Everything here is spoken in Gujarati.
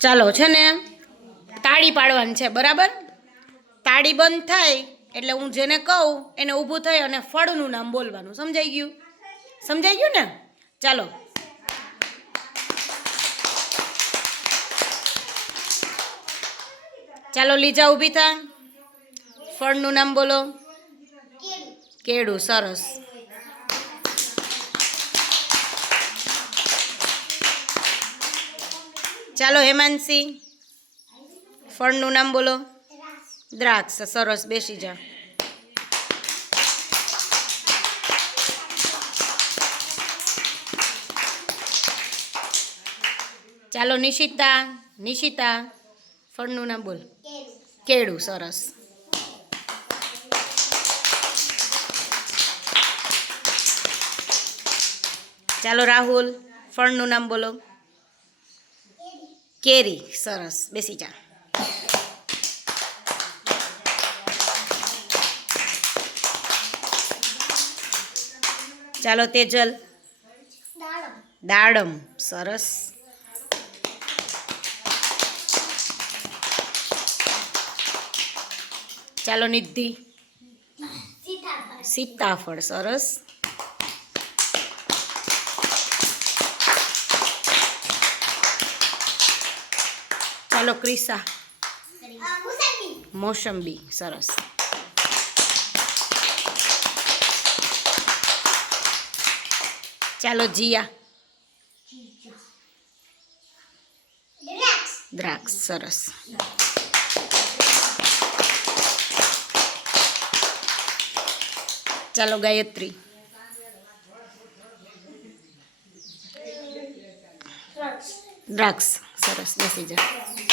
ચાલો છે ને તાળી પાડવાની છે બરાબર? તાળી બંધ થાય એટલે હું જેને કહું એને ઊભું થઈ અને ફળનું નામ બોલવાનું. સમજાઈ ગયું? સમજાઈ ગયું ને? ચાલો. ચાલો લીજા ઊભી થા ફળનું નામ બોલો. કેળું સરસ. ચાલો હેમાંશી ફળનું નામ બોલો દ્રાક્ષ સરસ બેસી જા ચાલો નિશિતા નિશિતા ફળનું નામ બોલ કેળું સરસ ચાલો રાહુલ ફળનું નામ બોલો કેરી સરસ બેસી જા ચાલો તેજલ દાડમ સરસ ચાલો નિધિ સીતાફળ સરસ ચાલો ક્રિસા મોસંબી સરસ ચાલો જીયા દ્રાક્ષ સરસ ચાલો ગાયત્રી દ્રાક્ષ સરસ બેસી જા